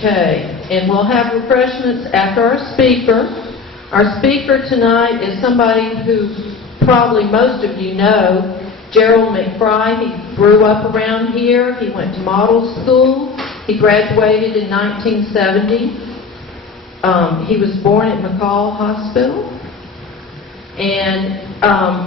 Okay, and we'll have refreshments after our speaker. Our speaker tonight is somebody who probably most of you know, Gerald McFry. He grew up around here. He went to model school. He graduated in 1970. He was born at McCall Hospital. And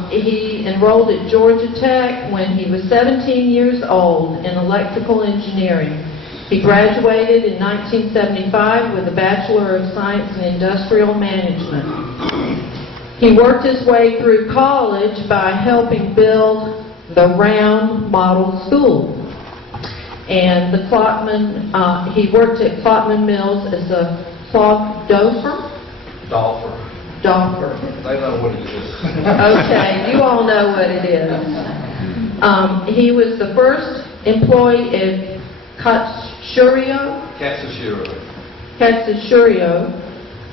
he enrolled at Georgia Tech when he was 17 years old in electrical engineering. He graduated in 1975 with a Bachelor of Science in Industrial Management. He worked his way through college by helping build the Round Model School. And the Clockman, he worked at Clockman Mills as a cloth dofer? Dolpher. Dolpher. They know what it is. Okay, you all know what it is. He was the first employee at Katsushiro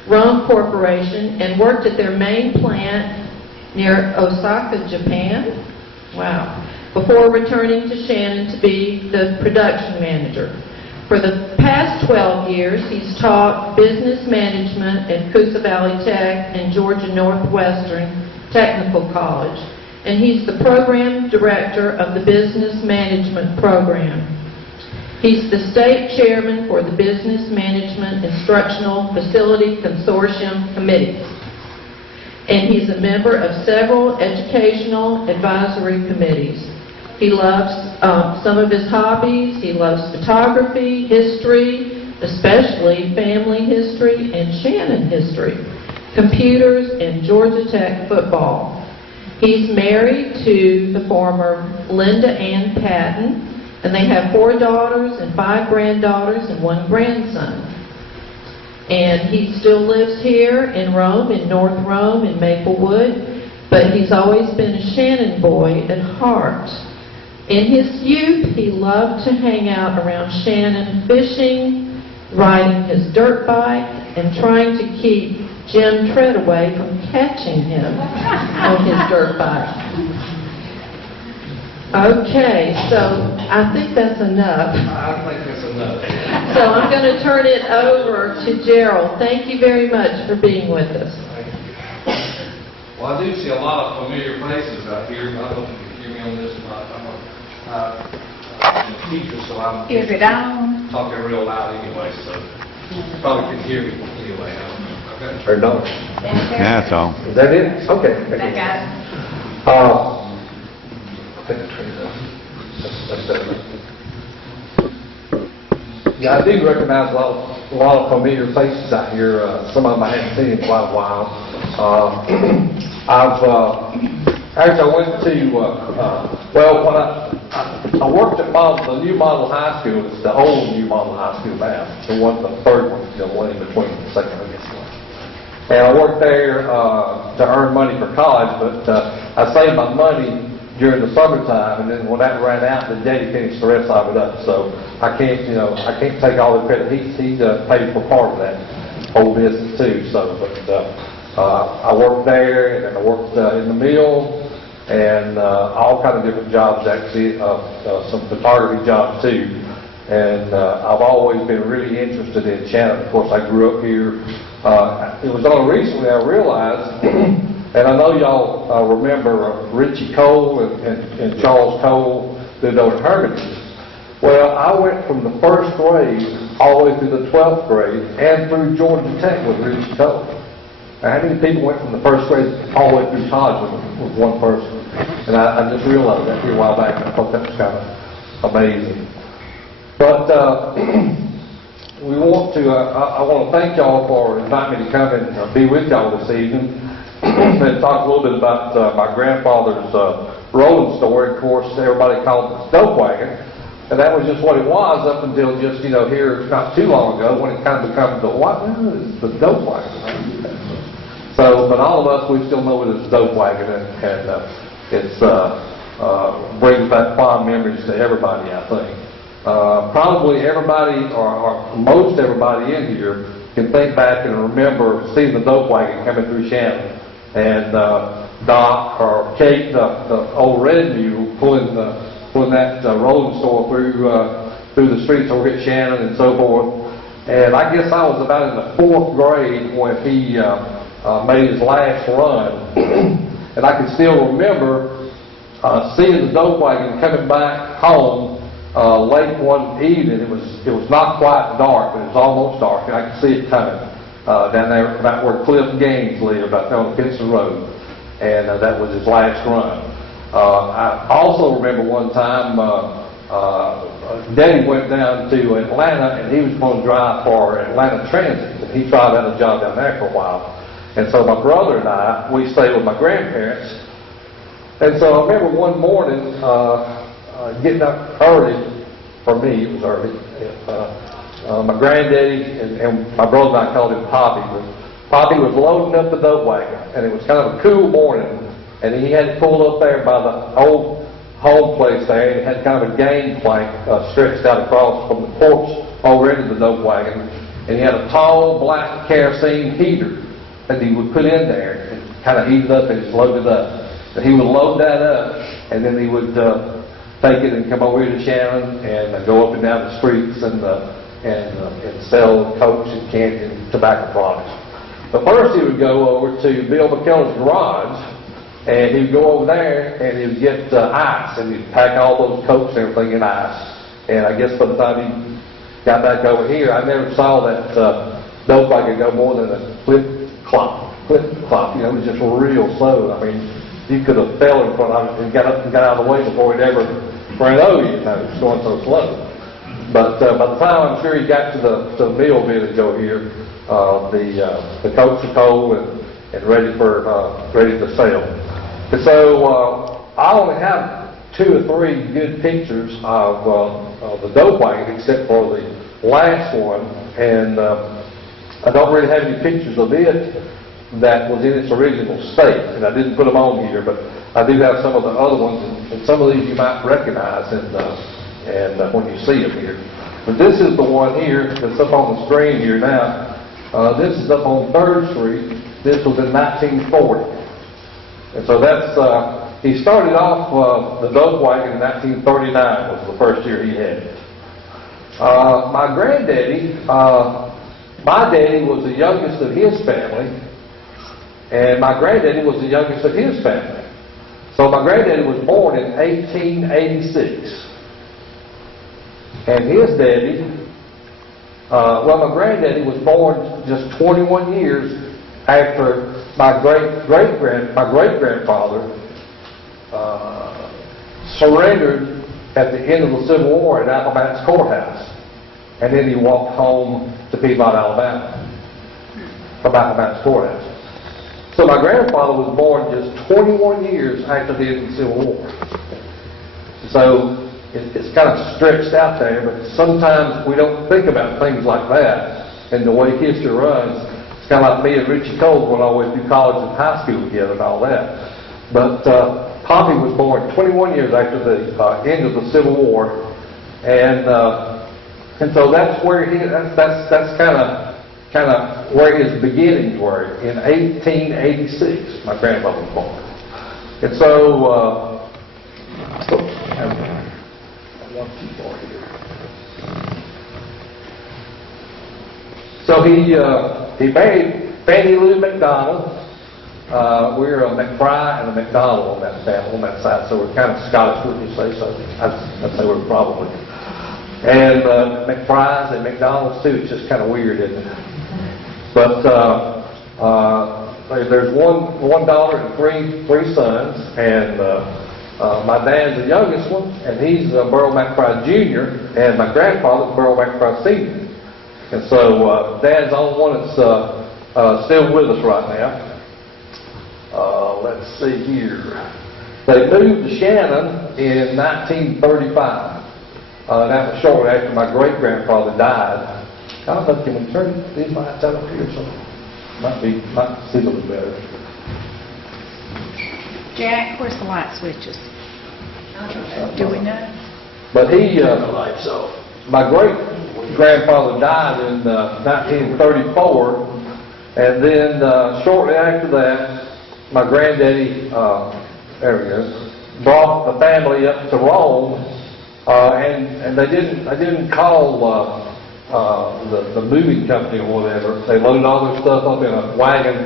Rome Corporation and worked at their main plant near Osaka, Japan. Wow. Before returning to Shannon to be the production manager. For the past 12 years, he's taught business management at Coosa Valley Tech and Georgia Northwestern Technical College. And he's the program director of the business management program. He's the state chairman for the Business Management Instructional Facility Consortium Committee. And he's a member of several educational advisory committees. He loves some of his hobbies. He loves photography, history, especially family history and Shannon history, computers, and Georgia Tech football. He's married to the former Linda Ann Patton, and they have 4 daughters and 5 granddaughters and 1 grandson. And he still lives here in Rome, in North Rome, in Maplewood, but he's always been a Shannon boy at heart. In his youth, he loved to hang out around Shannon fishing, riding his dirt bike, and trying to keep Jim Treadaway from catching him on his dirt bike. Okay, so I think that's enough. I think that's enough. So I'm going to turn it over to Gerald. Thank you very much for being with us. Well, I do see a lot of familiar faces out here. I don't know if you can hear me on this or not. I'm a teacher, so I'm talking real loud anyway, so you probably can hear me anyway. Okay. Or no? Yeah, that's all. Is that it? Okay. That guy. Yeah, I do recognize a lot of familiar faces out here. Some of them I haven't seen in quite a while. I went to, when I worked at the new model high school. It's the old new model high school now. It wasn't the third one, the one in between the second, I guess. And I worked there to earn money for college, but I saved my money during the summertime, and then when that ran out, then Daddy finished the rest of it up. So I can't take all the credit. He paid for part of that whole business too. So, but I worked there, and then I worked in the mill, and all kind of different jobs actually, some photography jobs too. And I've always been really interested in Shannon. Of course, I grew up here. It was only recently I realized. And I know y'all remember Richie Cole and Charles Cole, who know Hermitage. Well, I went from the first grade all the way through the 12th grade and through Georgia Tech with Richie Cole. Now, how many people went from the first grade all the way through college with one person? And I just realized that here a while back, and I thought that was kind of amazing. But we want to, I want to thank y'all for inviting me to come and be with y'all this evening. And talk a little bit about my grandfather's rolling story. Of course, everybody called it the dope wagon, and that was just what it was up until just here not too long ago when it kind of becomes the dope wagon. So, but all of us, we still know it as the dope wagon, and it's brings back fond memories to everybody. I think probably everybody or most everybody in here can think back and remember seeing the dope wagon coming through Shannon. And Doc or Kate, the old red mule, pulling that rolling store through the streets over at Shannon and so forth. And I guess I was about in the 4th grade when he made his last run. And I can still remember seeing the dope wagon coming back home late one evening. It was not quite dark, but it was almost dark, and I could see it coming down there about where Cliff Gaines lived, out there on Kinston Road. And that was his last run. I also remember one time Daddy went down to Atlanta, and he was going to drive for Atlanta Transit, and he tried out a job down there for a while. And so my brother and I, we stayed with my grandparents. And so I remember one morning getting up early, for me it was early. My granddaddy and my brother and I called him Poppy. Poppy was loading up the dope wagon, and it was kind of a cool morning. And he had it pulled up there by the old home place there, and it had kind of a gang plank stretched out across from the porch over into the dope wagon. And he had a tall black kerosene heater that he would put in there and kind of heat it up and just load it up. And he would load that up, and then he would take it and come over here to Shannon and go up and down the streets and sell cokes and candy and tobacco products. But first he would go over to Bill McKellar's garage, and he would go over there and he would get ice, and he'd pack all those cokes and everything in ice. And I guess by the time he got back over here, I never saw that dope wagon go more than a clip clop. You know, it was just real slow. I mean, you could have fell in front of it and got up and got out of the way before it ever ran over you. You know, it was going so slow. But by the time I'm sure he got to the mill village over here, the coats are cold and ready to sell. And so I only have 2 or 3 good pictures of the dope wagon, except for the last one, and I don't really have any pictures of it that was in its original state, and I didn't put them on here, but I do have some of the other ones, and some of these you might recognize and when you see them here. But this is the one here that's up on the screen here now. This is up on 3rd Street. This was in 1940. And so that's, he started off the dope wagon in 1939 was the first year he had it. My granddaddy, my daddy was the youngest of his family, and my granddaddy was the youngest of his family. So my granddaddy was born in 1886. And his daddy, my granddaddy was born just 21 years after my great-grandfather surrendered at the end of the Civil War at Appomattox Courthouse. And then he walked home to Piedmont, Alabama, from Appomattox Courthouse. So my grandfather was born just 21 years after the end of the Civil War. So it's kind of stretched out there, but sometimes we don't think about things like that. And the way history runs, it's kind of like me and Richie Cole going all the way through college and high school together and all that. But Poppy was born 21 years after the end of the Civil War, and so that's where that's kind of where his beginnings were. In 1886, my grandmother was born. And so, so he married Fannie Lou McDonald. We're a McFry and a McDonald on that family, on that side, so we're kind of Scottish, wouldn't you say so? I'd say we're probably. And McFrys and McDonald's too, it's just kind of weird, isn't it? But there's one daughter and three sons, and my dad's the youngest one, and he's Burl McFry Jr., and my grandfather's Burl McFry Sr. And so Dad's the only one that's still with us right now. Let's see here. They moved to Shannon in 1935. That was shortly after my great-grandfather died. I don't know, can we turn these lights out up here so might see a little better. Jack, where's the light switches? Do we know? But my great-grandfather died in 1934, and then shortly after that, my granddaddy, there he is, brought the family up to Rome, and they didn't call the moving company or whatever. They loaded all their stuff up in a wagon,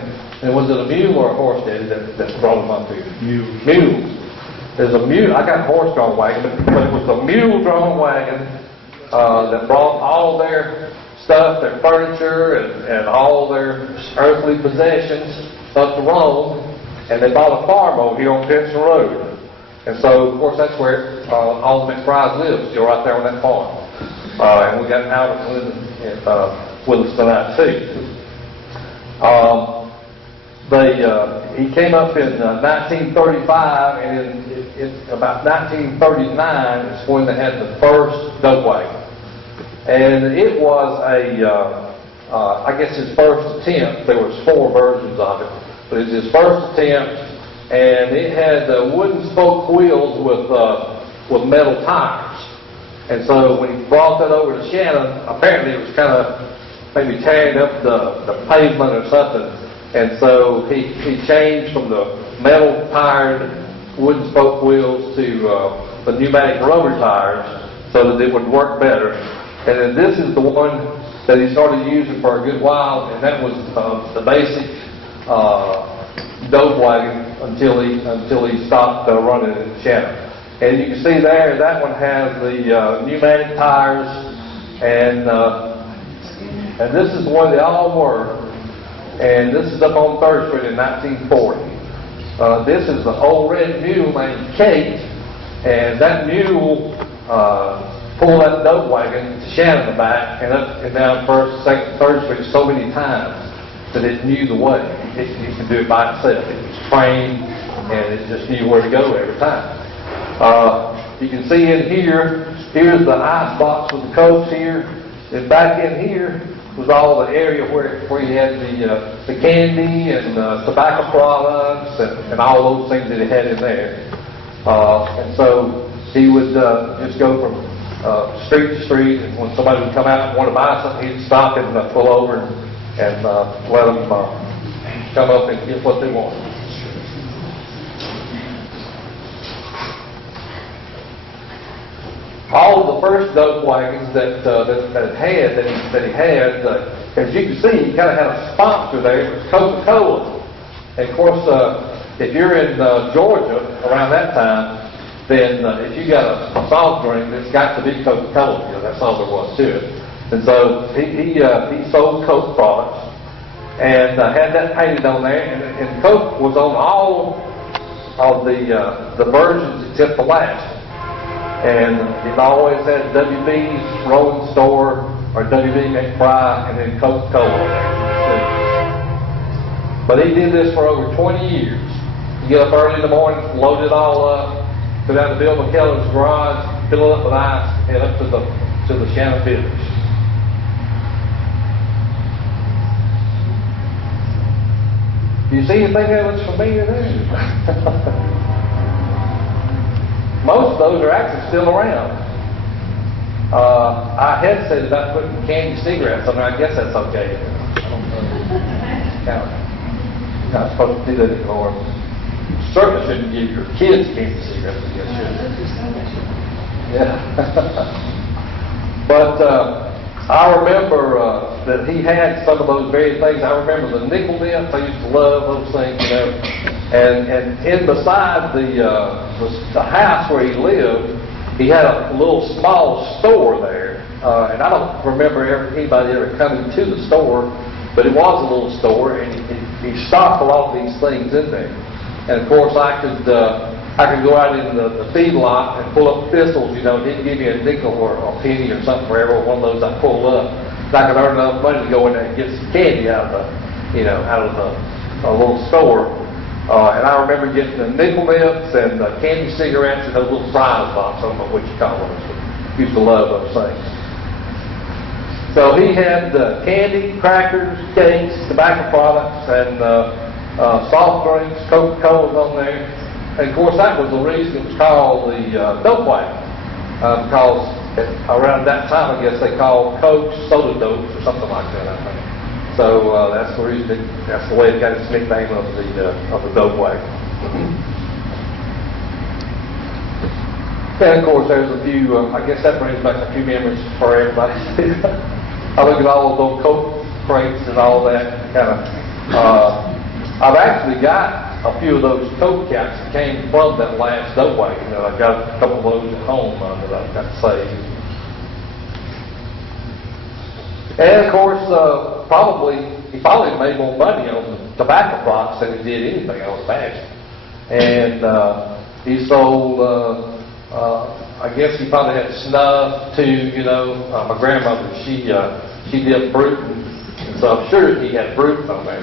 and was it a mule or a horse, Daddy, that brought them up here? Mules. There's a mule. I got a horse-drawn wagon, but it was a mule-drawn wagon that brought all their stuff, their furniture, and all their earthly possessions up to Rome, and they bought a farm over here on Pinson Road. And so, of course, that's where all the McFrys live, still right there on that farm. And we got Albert with us tonight, too. He came up in 1935, and in about 1939 is when they had the first dope wagon. And it was I guess his first attempt. There was 4 versions of it, but it was his first attempt, and it had wooden spoke wheels with metal tires. And so when he brought that over to Shannon, apparently it was kind of maybe tearing up the pavement or something. And so he changed from the metal-tired wooden spoke wheels to the pneumatic rubber tires so that it would work better. And then this is the one that he started using for a good while, and that was the basic dope wagon until he stopped running it in Shannon. And you can see there, that one has the pneumatic tires, and this is the way they all were. And this is up on 3rd Street in 1940. This is the old red mule named Kate, and that mule pulled that dope wagon to Shannon in the back and up and down 1st, 2nd, 3rd Street so many times that it knew the way. It could do it by itself. It was trained, and it just knew where to go every time. You can see in here, here's the ice box with the Cokes here, and back in here was all the area where you had the candy and tobacco products and all those things that he had in there. And so he would just go from street to street, and when somebody would come out and want to buy something, he'd stop and pull over and let them come up and get what they wanted. All of the first dope wagons that he had, as you can see, he kind of had a sponsor there. It was Coca-Cola. And of course, if you're in Georgia around that time, then if you got a soft drink, it's got to be Coca-Cola, because that's all there was to it. And so he sold Coke products and had that painted on there. And Coke was on all of the versions except the last. And it always had WB's Rolling Store or WB McFry and then Coca-Cola there. But he did this for over 20 years. You get up early in the morning, load it all up, go down to Bill McKellar's garage, fill it up with ice, head up to the Shannon Bitters. Do you see anything that looks familiar there? Most of those are actually still around. I had said about putting candy cigarettes on there. I guess that's okay. I don't know. Not supposed to do that anymore. Certainly shouldn't give your kids candy cigarettes, I guess, should you? Yeah. But I remember that he had some of those very things. I remember the nickel nips. I used to love those things, you know. And in beside the house where he lived, he had a little small store there. And I don't remember anybody ever coming to the store, but it was a little store, and he stocked a lot of these things in there. And of course, I could go out in the feed lot and pull up pistols, you know, and he'd give me a nickel or a penny or something for every one of those I pulled up. And I could earn enough money to go in there and get some candy out of the little store. And I remember getting the nickel nips and the candy cigarettes and those little prize box. I don't know what you call those. But used to love those things. So he had candy, crackers, cakes, tobacco products, and soft drinks, Coca-Cola on there. And of course, that was the reason it was called the dope wagon. Because around that time, I guess they called Coke soda dopes or something like that, I think. So that's the reason. That's the way it got its nickname of the dope wagon. And of course, there's a few. I guess that brings back a few memories for everybody. I look at all those old Coke crates and all that kind of. I've actually got a few of those Coke caps that came from that last dope wagon. I've got a couple of those at home that I've got saved. And of course, he probably made more money on tobacco products than he did anything else fashion. And he sold, I guess he probably had snuff too, my grandmother, she did fruit, and so I'm sure he had fruit on there,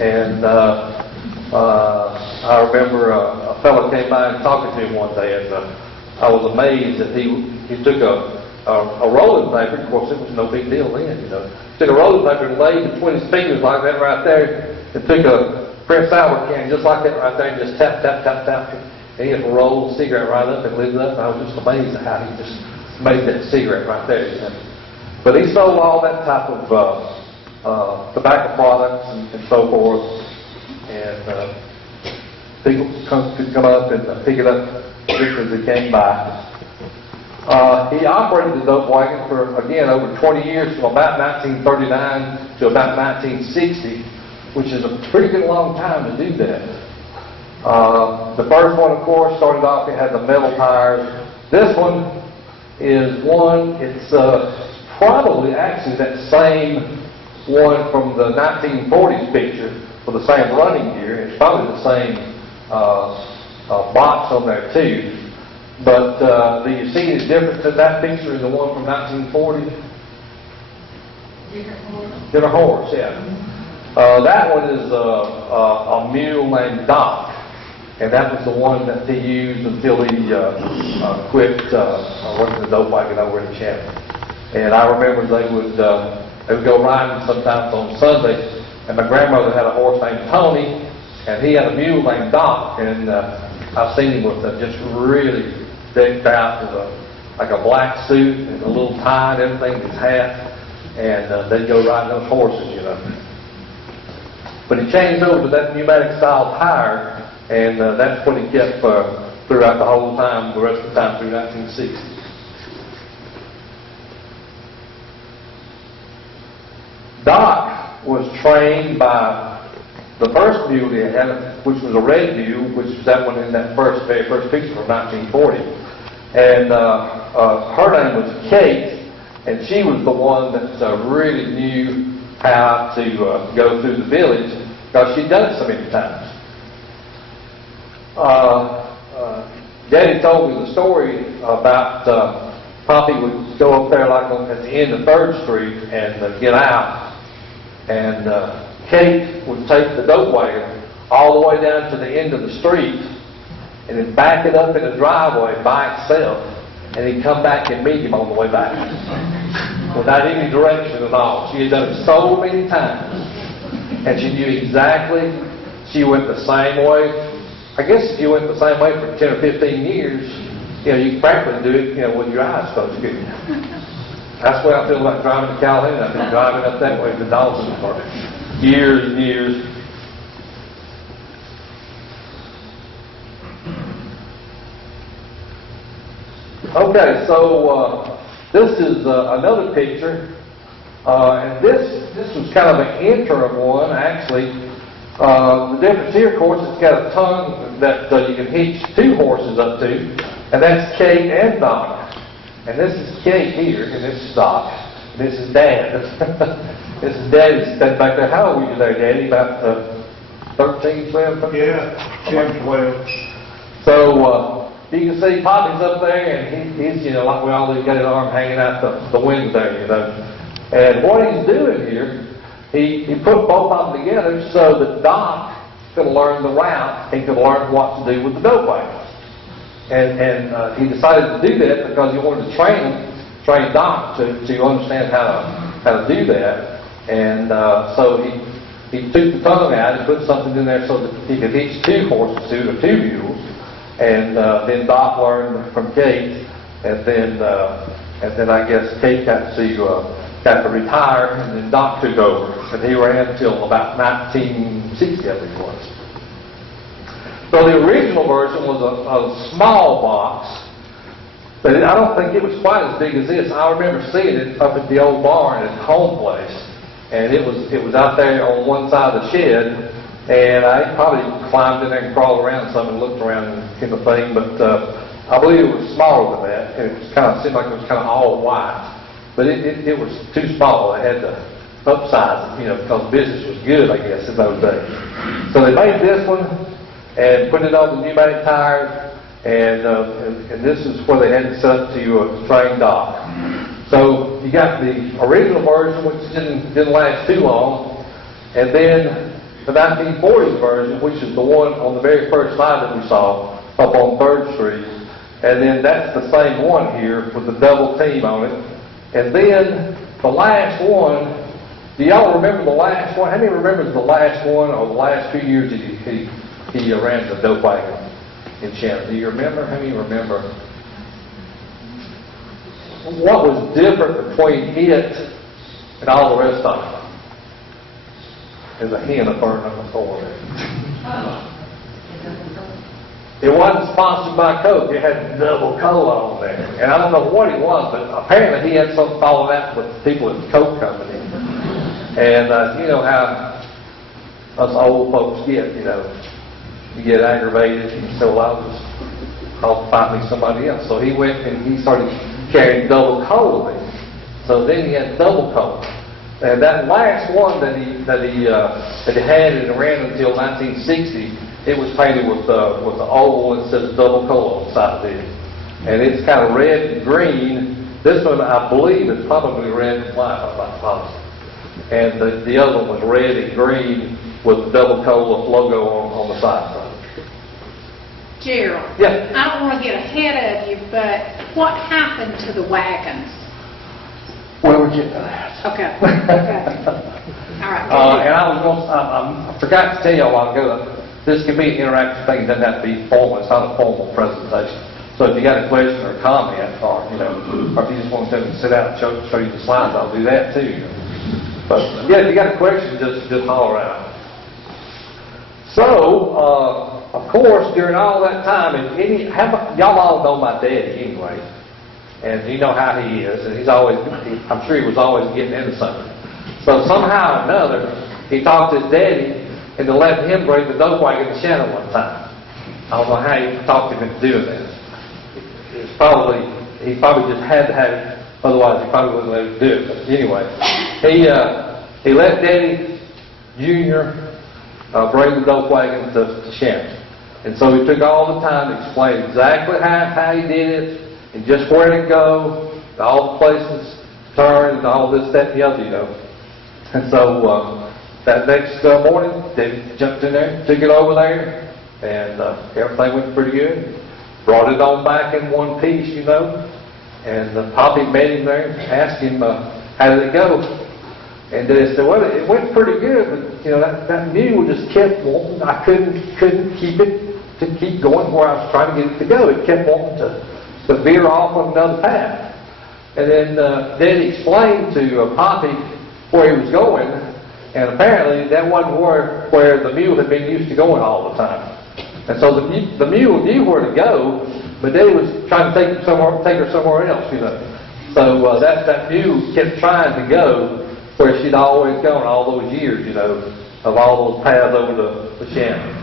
And I remember a fellow came by and talking to him one day, and I was amazed that he took a rolling paper. Of course, it was no big deal then, Took a rolling paper and laid between his fingers like that right there, and took a Prince Albert can just like that right there, and just tap, tap, tap, tap. And he just rolled the cigarette right up and lit it up. And I was just amazed at how he just made that cigarette right there. But he sold all that type of tobacco products and so forth. And people could come up and pick it up just as they came by. He operated the dope wagon for, again, over 20 years, from about 1939 to about 1960, which is a pretty good long time to do that. The first one, of course, started off, it had the metal tires. This one is it's probably actually that same one from the 1940s picture for the same running gear. It's probably the same box on there too. But do you see any difference in that picture and the one from 1940? Different horse, yeah. That one is a mule named Doc. And that was the one that he used until he quit working the dope wagon over in Chapman. And I remember they would go riding sometimes on Sunday, and my grandmother had a horse named Tony, and he had a mule named Doc, and I've seen him with just really decked out with like a black suit and a little tie and everything, his hat, and they'd go riding those horses, But he changed over to that pneumatic style tire, and that's what he kept throughout the whole time, the rest of the time through 1960. Doc was trained by the first mule he had, which was a red mule, which was that one in that very first picture from 1940. And her name was Kate, and she was the one that really knew how to go through the village, because she'd done it so many times. Daddy told me the story about Poppy would go up there like at the end of 3rd Street and get out, and Kate would take the dope wagon all the way down to the end of the street and then back it up in the driveway by itself, and he'd come back and meet him on the way back without any direction at all. She had done it so many times, and she knew exactly. She went the same way. I guess if you went the same way for 10 or 15 years, you can practically do it, with your eyes closed. That's the way I feel about driving to Calhoun. I've been driving up that way to Dawson for years and years. Okay, so this is another picture, and this was kind of an interim one, actually. The difference here, of course, it's got a tongue that you can hitch 2 horses up to, and that's Kate and Doc. And this is Kate here, and this is Doc. This is Dad. This is Daddy standing back there. How old were you there, Daddy? About 13, 12? Yeah, 10, 12. So you can see Poppy's up there, and he's like we all do, got his arm hanging out the window there, And what he's doing here, he put both of them together so that Doc could learn the route and could learn what to do with the dope wagon. And he decided to do that because he wanted to train Doc to understand how to do that. And so he took the tongue out and put something in there so that he could hitch 2 horses to it, or 2 mules. And then Doc learned from Kate, and then I guess Kate got to retire, and then Doc took over, and he ran until about 1960, I think it was. So the original version was a small box, But I don't think it was quite as big as this. I remember seeing it up at the old barn at home place, and it was out there on one side of the shed, and I probably climbed in there and crawled around some and looked around in the thing, but I believe it was smaller than that, and it was seemed like it was kind of all white. But it was too small. They had to upsize it, because business was good, I guess, in those days. So they made this one and put it on the pneumatic tires, and this is where they had it set up to a train dock. So you got the original version, which didn't last too long, and then the 1940s version, which is the one on the very first slide that we saw up on 3rd Street, and then that's the same one here with the double team on it. And then the last one, do y'all remember the last one? How many remembers the last one or the last 2 years that he ran the dope wagon in Shannon? Do you remember? How many remember? What was different between it and all the rest of them? There's a hen burning on the floor there. It wasn't sponsored by Coke. It had double cola on there. And I don't know what it was, but apparently he had something falling out with people at the Coke company. And you know how us old folks get, you get aggravated and so I'll find me somebody else. So he went and he started carrying double cola with him. So then he had double cola. And that last one that he had and ran until 1960, it was painted with the oval and says double cola on the side of it. And it's kind of red and green. This one, I believe, is probably red and white, if I'm not positive. And the other one was red and green with the double cola logo on the side. Gerald. Yeah. I don't want to get ahead of you, but what happened to the wagons? Well, we're getting to that. Okay. All right. And I forgot to tell you a while ago that this can be an interactive thing. It doesn't have to be formal. It's not a formal presentation. So if you got a question or a comment, or or if you just want to sit out and show you the slides, I'll do that too. But yeah, if you got a question, just holler out. So of course, during all that time, y'all all know my daddy anyway, and you know how he is, and I'm sure he was always getting into something. So somehow or another, he talked to his daddy into letting him bring the dope wagon to Shannon one time. I don't know how he talked him into doing that. He probably just had to have it, otherwise he probably wouldn't let him do it. But anyway, he let Daddy Jr. Bring the dope wagon to Shannon. And so he took all the time to explain exactly how he did it, and just where to go, all the places, turn, and all this, that, and the other, And so that next morning, they jumped in there, took it over there, and everything went pretty good. Brought it on back in one piece, and Poppy met him there and asked him, how did it go? And they said, well, it went pretty good, but, that mule just kept wanting, I couldn't keep it to keep going where I was trying to get it to go. It kept wanting to veer off on another path. And then Daddy explained to Poppy where he was going, and apparently that wasn't where the mule had been used to going all the time. And so the mule knew where to go, but Daddy was trying to take her somewhere else, So that mule kept trying to go where she'd always gone all those years, of all those paths over to Shannon.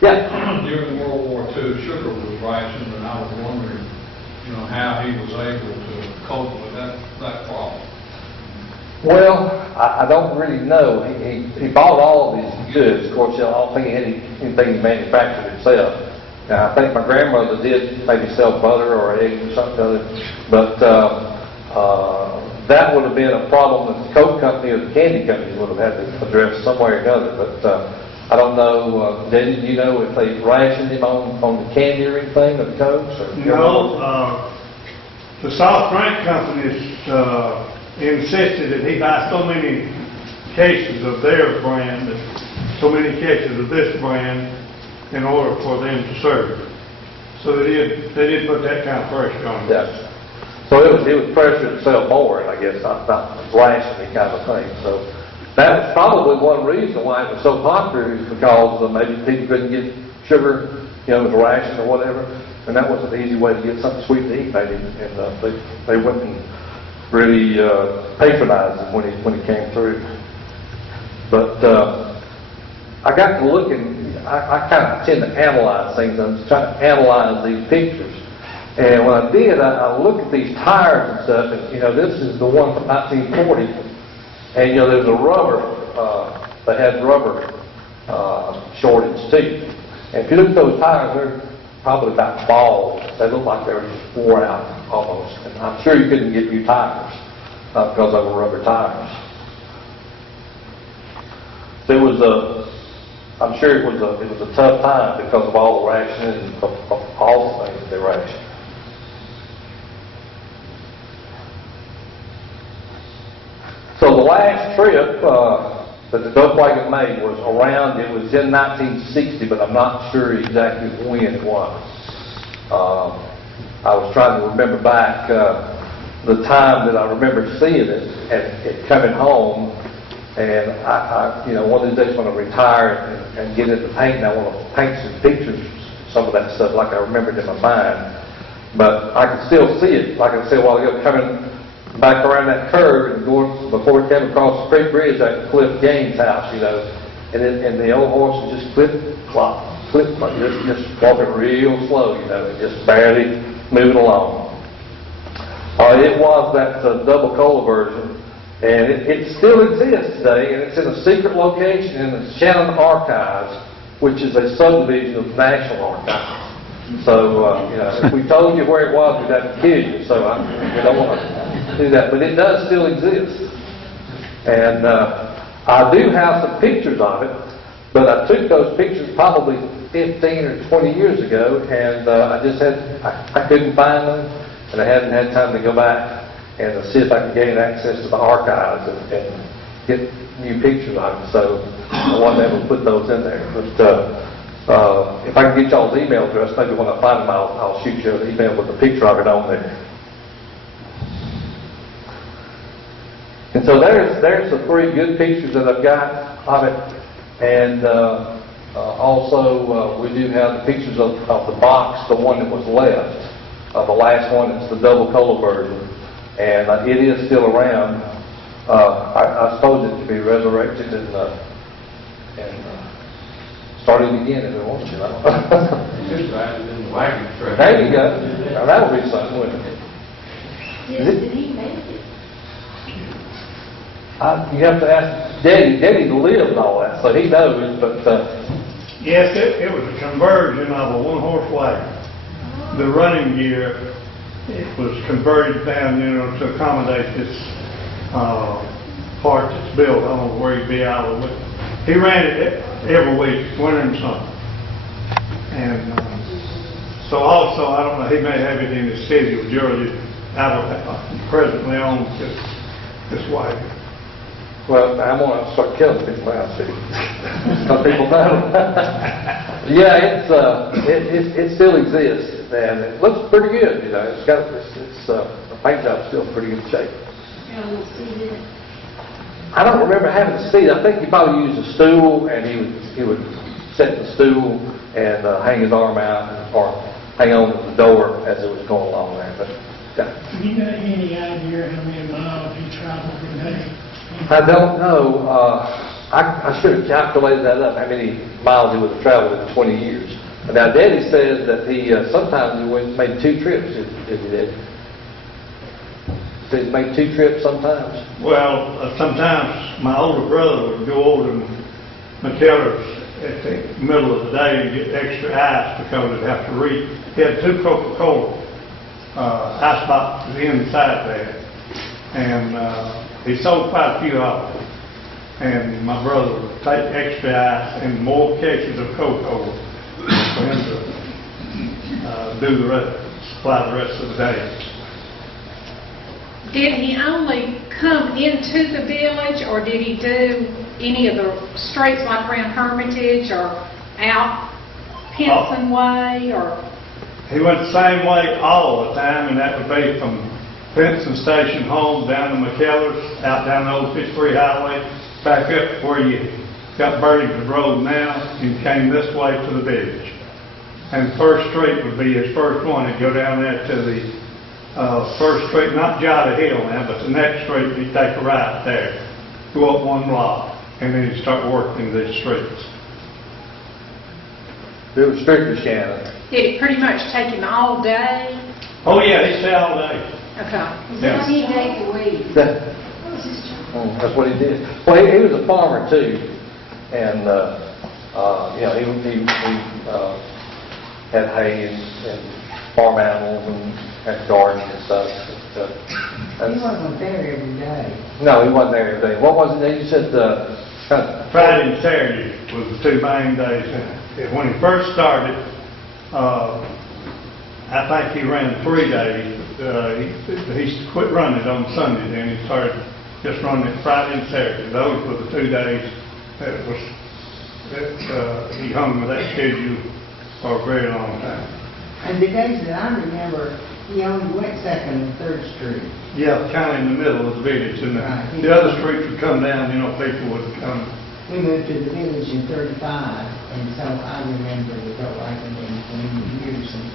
Yeah. During World War II, sugar was rationed, and I was wondering, how he was able to cope with that problem. Well, I don't really know. He bought all of these goods. Of course, I don't think he had anything he manufactured himself. Now, I think my grandmother did maybe sell butter or eggs or something other, but that would have been a problem that the Coke company or the candy company would have had to address some way or another. But I don't know. Did you know if they rationed him on the candy or anything, or the Cokes? No. The soft drink companies insisted that he buy so many cases of their brand, so many cases of this brand, in order for them to serve it. So they did put that kind of pressure on them. Yeah. So it was pressure to sell more, I guess, not rationing kind of thing. So that was probably one reason why it was so popular, is because maybe people couldn't get sugar, it was rationed or whatever. and that was an easy way to get something sweet to eat, maybe. And they wouldn't really patronize him when he came through. But I got to looking. I kind of tend to analyze things. I was trying to analyze these pictures. And when I did, I looked at these tires and stuff, and, this is the one from 1940. And, there's a rubber, they had rubber shortage too. And if you look at those tires, they're probably about bald. They look like they were just wore out almost. And I'm sure you couldn't get new tires because they were rubber tires. So I'm sure it was a tough time because of all the rationing and of all the things that they rationed. So the last trip that the duck wagon made was it was in 1960, but I'm not sure exactly when it was. I was trying to remember back the time that I remember seeing it and coming home, and I one of these days when I retire and get into painting, I want to paint some pictures, some of that stuff like I remembered in my mind. But I can still see it, like I said a while ago, coming back around that curve and going before it came across the creek bridge at Cliff Gaines' house, and the old horse was just clip clop, just walking real slow, and just barely moving along. It was that double cola version, and it still exists today, and it's in a secret location in the Shannon Archives, which is a subdivision of the National Archives. So, if we told you where it was, we'd have to kill you. So we don't want to do that. But it does still exist. And I do have some pictures of it, but I took those pictures probably 15 or 20 years ago, and I couldn't find them, and I hadn't had time to go back and see if I could gain access to the archives and get new pictures of them. So I wasn't able to put those in there. But if I can get y'all's email address, maybe when I find them, I'll shoot you an email with a picture of it on there. And so there's the three good pictures that I've got of it. And also we do have the pictures of the box, the one that was left. The last one is the double color version. And it is still around. I suppose it could be resurrected and started again if it wants to. Just added in the wagon track. There you go. Now that'll be something, wouldn't it? Did he make it? You have to ask Daddy. Daddy lived all that, so he knows. But yes, it was a conversion of a one-horse wagon. The running gear, it was converted down, to accommodate this part that's built. I don't know where he'd be out of it. He ran it every week, winter and summer. And so also, I don't know, he may have it in the city of Gerald out of presently owns this wagon. well, I'm going to start killing people now, see. Some people know. Yeah, it still exists, and it looks pretty good. It's got the paint job's still in pretty good shape. I don't remember having to see it. I think he probably used a stool, and he would set the stool and hang his arm out or hang on to the door as it was going along there. But you got any idea how many miles he traveled per day? I don't know. I should have calculated that up. How many miles he would have traveled in 20 years? Now, Daddy says that he sometimes he made 2 trips. If he did. He's made 2 trips sometimes. Well, sometimes my older brother would go over to McKellar's at the middle of the day and get extra ice because he'd have to reach. He had 2 Coca-Cola ice boxes inside there, and he sold quite a few of them. And my brother would take extra ice and more cases of Coca-Cola for him to do the rest, supply the rest of the day. Did he only come into the village, or did he do any of the streets like around Hermitage or out Pinson Way? Or he went the same way all the time, and that would be from Pinson Station home down to McKellar's, out down the old 53 Highway, back up where you got Burlington Road now, and came this way to the village. And First Street would be his first one. He'd go down there to the First Street, not Jolly Hill now, but the next street, he'd take a right there, go up one block, and then he'd start working these streets. It was strictly Shannon. Did it pretty much take him all day? Oh, yeah, he'd stay all day. Okay. Yeah. 3 days a week. That's what he did. Well, he was a farmer too, and you know, he had hay and farm animals and had gardens and stuff. He wasn't there every day. No, he wasn't there every day. What was it that you said? Friday and Saturday was the 2 main days. When he first started, I think he ran 3 days. He quit running it on Sunday, then he started just running it Friday and Saturday. Those were the 2 days that he hung with that schedule for a very long time. And the days that I remember, he only went 2nd and 3rd Street. Yeah, kind of in the middle of the village, and Right. the other streets would come down, you know, people would come. We moved to the village in 35, and so I remember the Dope Wagon in years, and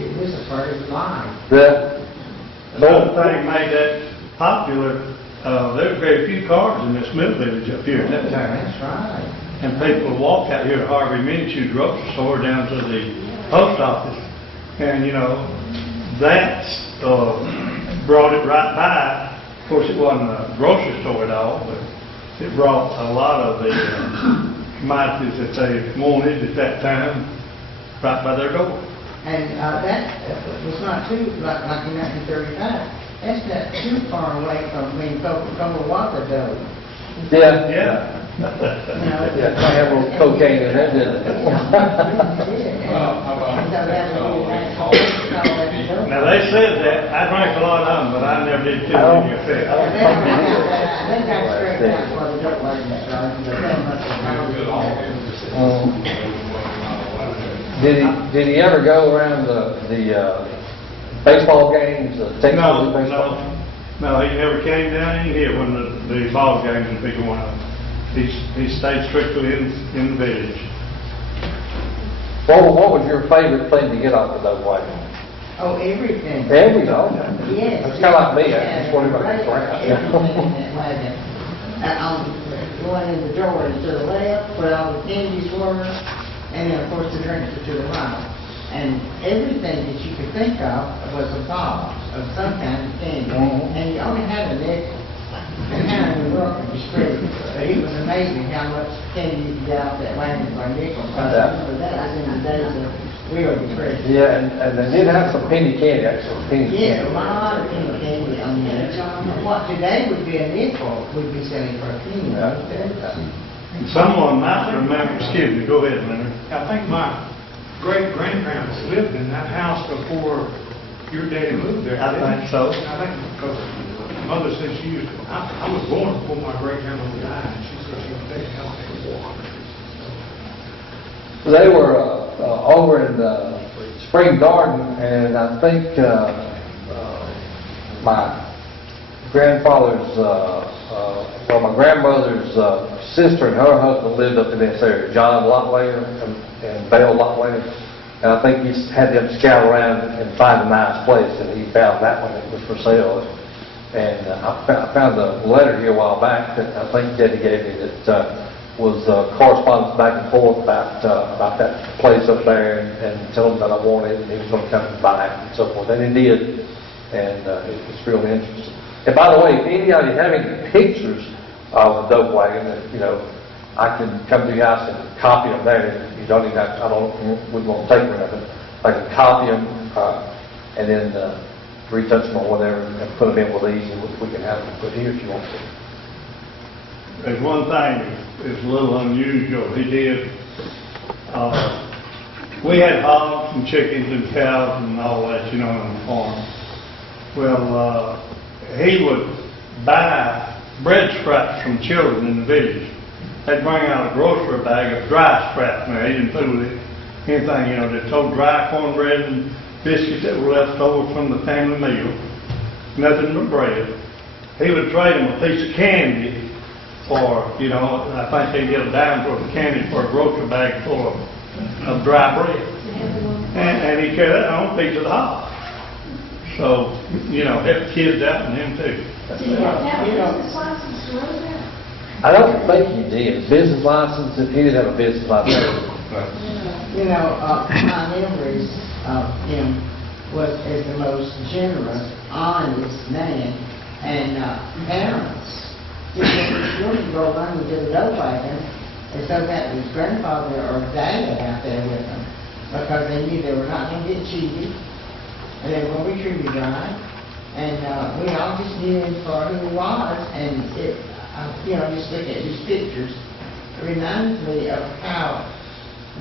it was a part of life. Yeah. Another thing made that popular, there were very few cars in this middle village up here at that time. That's right. And people would walk out here to Harvey Minshew grocery store down to the post office. And, you know, that brought it right by. Of course, it wasn't a grocery store at all, but it brought a lot of the commodities that they wanted at that time right by their door. And that was not too, like in 1935, that's not too far away from when Coca-Cola water dough. Yeah. Yeah. Yeah, I have a little cocaine in there, didn't it? Now, they said that, I drank a lot of them, but I never did feel any effect. They got straightened out for the Dope Wagon started, but they must have Did he ever go around the baseball games, the Texas No, baseball? no, he never came down in here when the ball games would be going on. He stayed strictly in the village. What was your favorite thing to get off of those wagons? Oh, everything. Everything? Yes. It's kind of like me, I just want everybody to go around. Everything in that wagon. Going in the drawers to the left, where all the candies were, and then, of course, the drinks were to the right. And everything that you could think of was a box of some kind of candy. Mhm. And you only had a nickel. And how in the world could you spread it? But it was amazing how much candy you could get out that wagon for a nickel. But that was in the days of real depression. Yeah, and they did have some penny candy, actually, penny Yeah, a candy. lot of penny candy on there. What today would be a nickel, would be selling for a penny. And someone might remember, excuse me, go ahead, Leonard. I think my great-grandparents lived in that house before your daddy moved there. I think so. I think because my mother said she used, I was born before my great-grandmother died, and she said she would take the house there. They were over in Spring Garden, and I think my grandfather's, my grandmother's sister and her husband lived up in this area, John Lotwayer and Belle Lotwayer. And I think he had them scout around and find a nice place, and he found that one that was for sale. And I found a letter here a while back that I think Daddy gave me that was correspondence back and forth about that place up there, and tell him that I wanted it, and he was going to come and buy it and so forth. And he did, and it was really interesting. And by the way, if anybody have any pictures of the dope wagon, that, you know, I can come to your house and copy them there. You don't even have, we won't take them, but I can copy them and then retouch them or whatever and put them in with these, and we can have them put here if you want to. There's one thing that's a little unusual. He did, we had hogs and chickens and cows and all that, you know, on the farm. Well, he would buy bread scraps from children in the village. They'd bring out a grocery bag of dry scraps. Now, he didn't fool it. Anything, you know, just old dry cornbread and biscuits that were left over from the family meal. Nothing but bread. He would trade them a piece of candy for, you know, I think they'd get a dime for the candy for a grocery bag full of of dry bread. And he carried that on piece of the house. So, help kids out and him too. I don't think he did. Business license, if he did have a business license. My memories of him was as the most generous, honest man, and parents didn't want to go around with the dough wagon, and so that his grandfather or dad out there with them, because they knew they were not going to get cheated, and they were going to be treated right, and we all just knew him for who he was, and it, just look at these pictures, it reminds me of how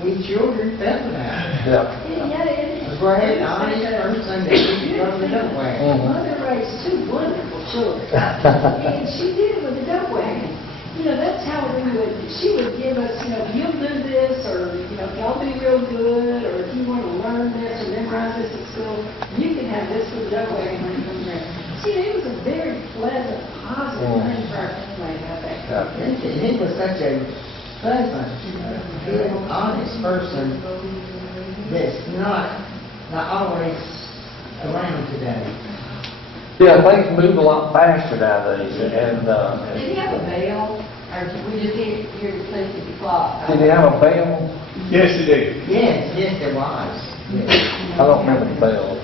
we children felt about it. Yeah. A great, honest person that we could go to the dough wagon. Mother raised two wonderful children, and she did it with the dough wagon. That's how she would give us, if you'll do this, or, if y'all be real good, or if you want to learn this or memorize this at school, you can have this with the dough wagon when you come around. It was a very pleasant, positive thing for our family about that. And he was such a pleasant, good, honest person that's not always around today. Yeah, things move a lot faster nowadays, and Did he have a bell, or did we just hear the click of the clock? did he have a bell? Yes, he did. Yes, there was. Yes. I don't remember the bell.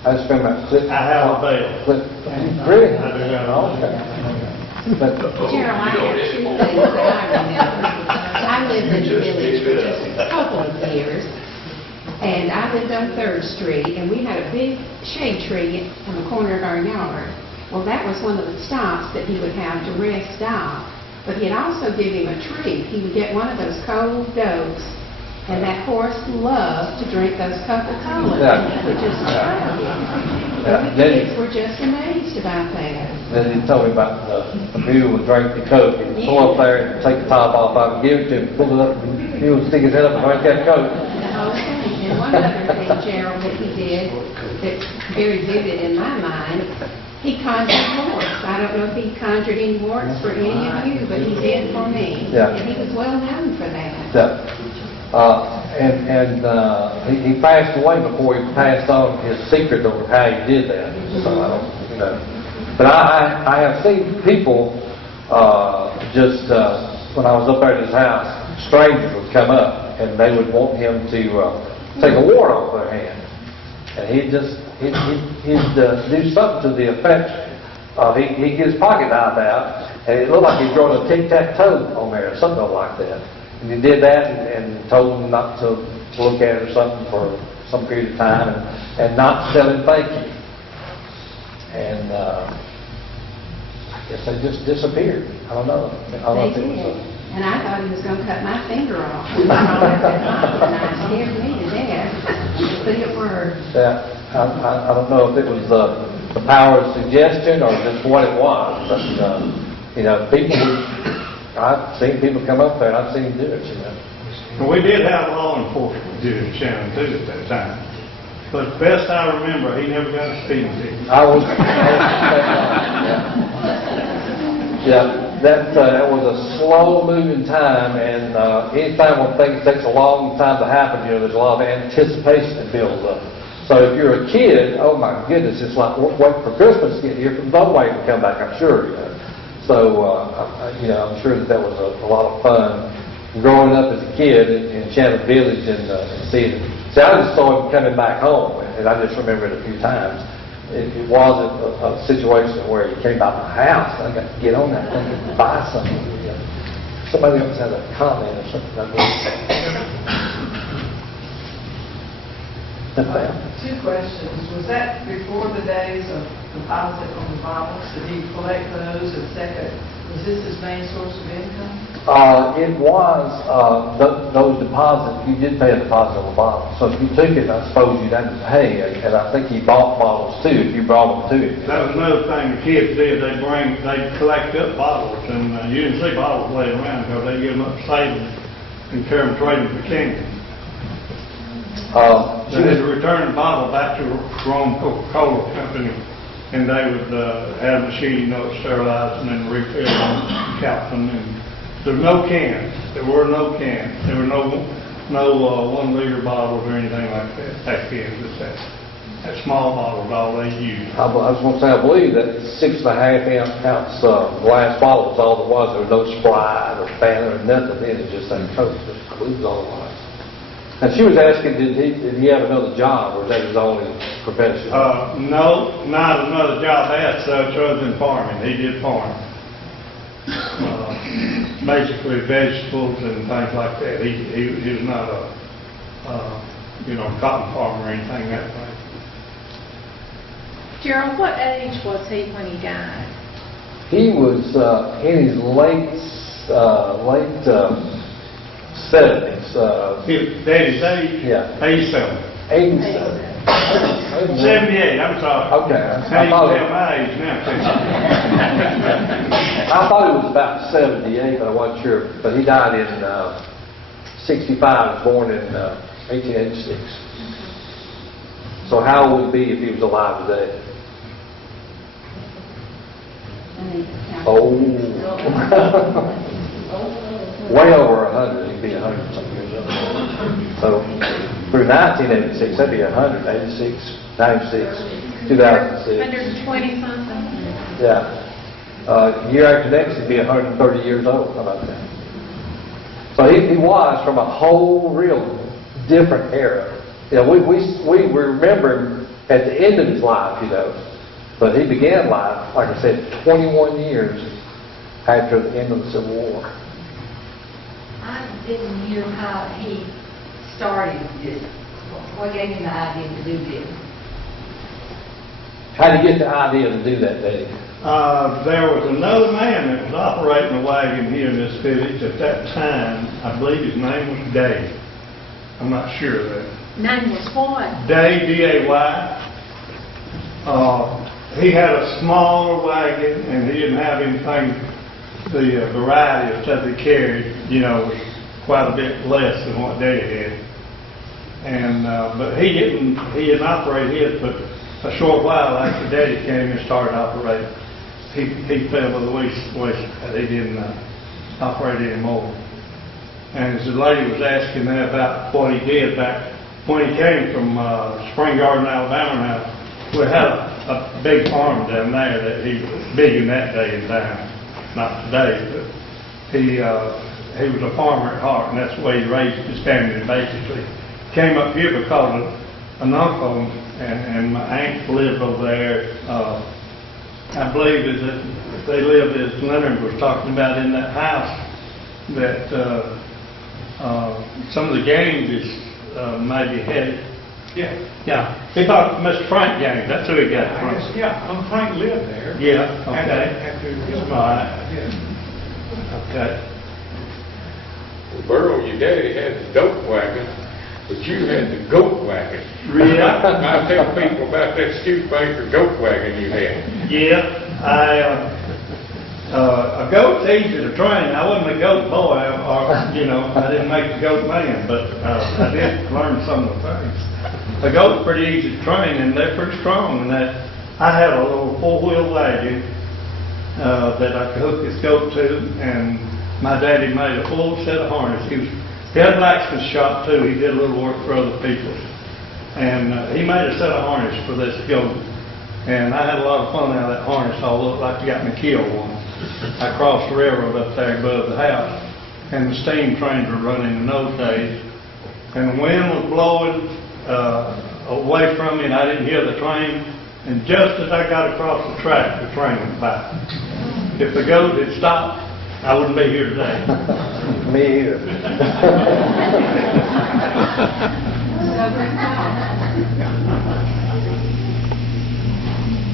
I just remember that clip. I have a bell. Clip. Really? I do have a Oh, okay. But, Gerald, I have two things that I remember. I lived in the village for just a couple of years, and I lived on 3rd Street, and we had a big shade tree on the corner of our yard. Well, that was one of the stops that he would have to rest off. But he'd also give him a treat. He would get one of those cold dokes, and that horse loved to drink those Coca-Colas. Yeah. And he would just try them. Yeah. And the kids were just amazed about that. then he told me about the mule would drink the Coke, and he'd pull up there and take the top off, I would give it to him, pull it up, and he would stick his head up and drink that Coke. The whole thing. And one other thing, Gerald, that he did that's very vivid in my mind, he conjured warts. I don't know if he conjured any warts for any of you, but he did for me. Yeah. And he was well known for that. Yeah. He passed away before he passed on his secret of how he did that. So I don't, But I have seen people, when I was up there at his house, strangers would come up and they would want him to take a wart off their hand. And he'd do something to the effect of, he'd get his pocket knife out, and it looked like he was drawing a tic-tac-toe on there or something like that. And he did that and told them not to look at it or something for some period of time and not tell him thank you. And I guess they just disappeared. I don't know. I don't know if it was And I thought he was going to cut my finger off. And I scared me to death. But it worked. I don't know if it was the power of suggestion or just what it was. But, people, I've seen people come up there and I've seen him do it, And we did have law enforcement here in Shannon too at that time. But best I remember, he never got a speeding ticket. That was a slow-moving time, and anytime when things takes a long time to happen, there's a lot of anticipation that builds up. So if you're a kid, oh my goodness, it's like waiting for Christmas to get here for the boat wave to come back, I'm sure. So, I'm sure that was a lot of fun growing up as a kid in Shannon Village and seeing it. See, I just saw him coming back home, and I just remember it a few times. It wasn't a situation where he came by my house. I got to get on that thing and buy something. Somebody else had a comment or something like that. Two questions. Was that before the days of deposit on the bottles? Did he collect those? And second, was this his main source of income? It was those deposits. You did pay a deposit on the bottle. So if you took it, I suppose you'd have to pay. And I think he bought bottles too if you brought them to him. That was another thing the kids did. They'd collect up bottles, and you didn't see bottles laying around because they'd get them up savings and carry them trading for candy. They had to return the bottle back to Rome Coca-Cola Company, and they would have a machine, sterilize and then refill them, cap them. And there were no cans. There were no no 1 liter bottles or anything like that back then, just that small bottles, all they used. I was going to say, I believe that 6.5 ounce glass bottle was all there was. There was no Sprite or Fanta or nothing in it, just that Coke, just clues all it was. And she was asking, did he have another job, or was that his only profession? No, not another job as such other than farming. He did farm. Basically vegetables and things like that. He was not a, cotton farmer or anything that way. Gerald, what age was he when he died? He was in his late 70s. Daddy's age? Yeah. 87. 87. 78, I'm sorry. Okay. Now you can tell my age now. I thought it was about 78, but I wasn't sure. But he died in 65, was born in 1886. So how old would he be if he was alive today? Oh. Way over 100. He'd be 100 something years old. So through 1986, that'd be 186, 96, 2006. 120 something? Yeah. Year after next, he'd be 130 years old. How about that? So he was from a whole real different era. We remember him at the end of his life, but he began life, like I said, 21 years after the end of the Civil War. I didn't hear how he started this. What gave him the idea to do this? How did you get the idea to do that, Dave? There was another man that was operating a wagon here in this village at that time. I believe his name was Dave. I'm not sure of that. Name was what? Dave, D-A-Y. He had a smaller wagon, and he didn't have anything. The variety of stuff he carried, was quite a bit less than what Daddy had. And but he didn't operate his, but a short while after Daddy came and started operating, he fell by the wayside. He didn't operate anymore. And as the lady was asking there about what he did back when he came from Spring Garden, Alabama. Now we had a big farm down there that he was big in that day and time. Not today, but he was a farmer at heart, and that's the way he raised his family. Basically, came up here because of an uncle and my aunt lived over there. I believe that they lived, as Leonard was talking about, in that house. That some of the games is maybe headed. Yeah. Yeah. He thought Mr. Frank Gaines. That's who he got it from. Yeah, Frank lived there. Yeah. Okay. After his All right. Okay. Well, Burl, your daddy had the dope wagon, but you had the goat wagon. Yeah. I tell people about that Studebaker goat wagon you had. Yeah. A goat's easy to train. I wasn't a goat boy, or I didn't make the goat man, but I did learn some of the things. A goat's pretty easy to train, and they're pretty strong. And that I had a little 4-wheel wagon that I could hook this goat to, and my daddy made a full set of harness. He had a blacksmith shop too. He did a little work for other people, and he made a set of harness for this goat. And I had a lot of fun out of that harness. I looked like he got me killed once. I crossed the railroad up there above the house, and the steam trains were running in those days, and the wind was blowing away from me, and I didn't hear the train, and just as I got across the track, the train went by. If the goat had stopped, I wouldn't be here today. Me either.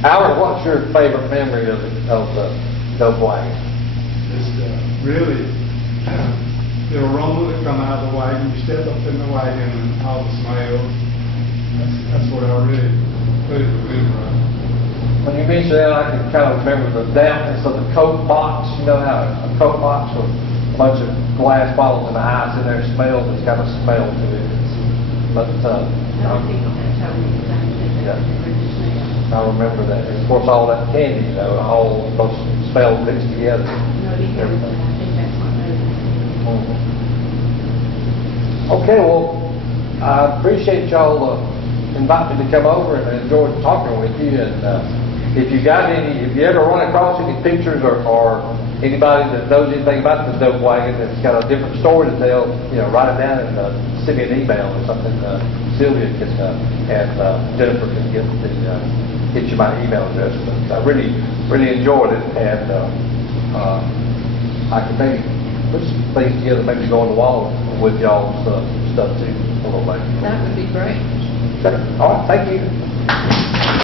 Howard, what's your favorite memory of the dope wagon? Just really, the aroma that come out of the wagon. You step up in the wagon and all the smells. That's what I really remember. When you mentioned that, I can kind of remember the dampness of the Coke box. You know how a Coke box with a bunch of glass bottles and the ice in there smells. It's got a smell to it. But yeah, I remember that. And of course, all that candy, all those smells mixed together. Everything. Okay, well, I appreciate y'all inviting me to come over and enjoyed talking with you. And if you ever run across any pictures or anybody that knows anything about the dope wagon that's got a different story to tell, write it down and send me an email or something. Sylvia can and Jennifer can get you my email address. But I really enjoyed it, and I can maybe put some things together, maybe go on the wall with y'all's stuff too a little later. That would be great. Okay. All right, thank you.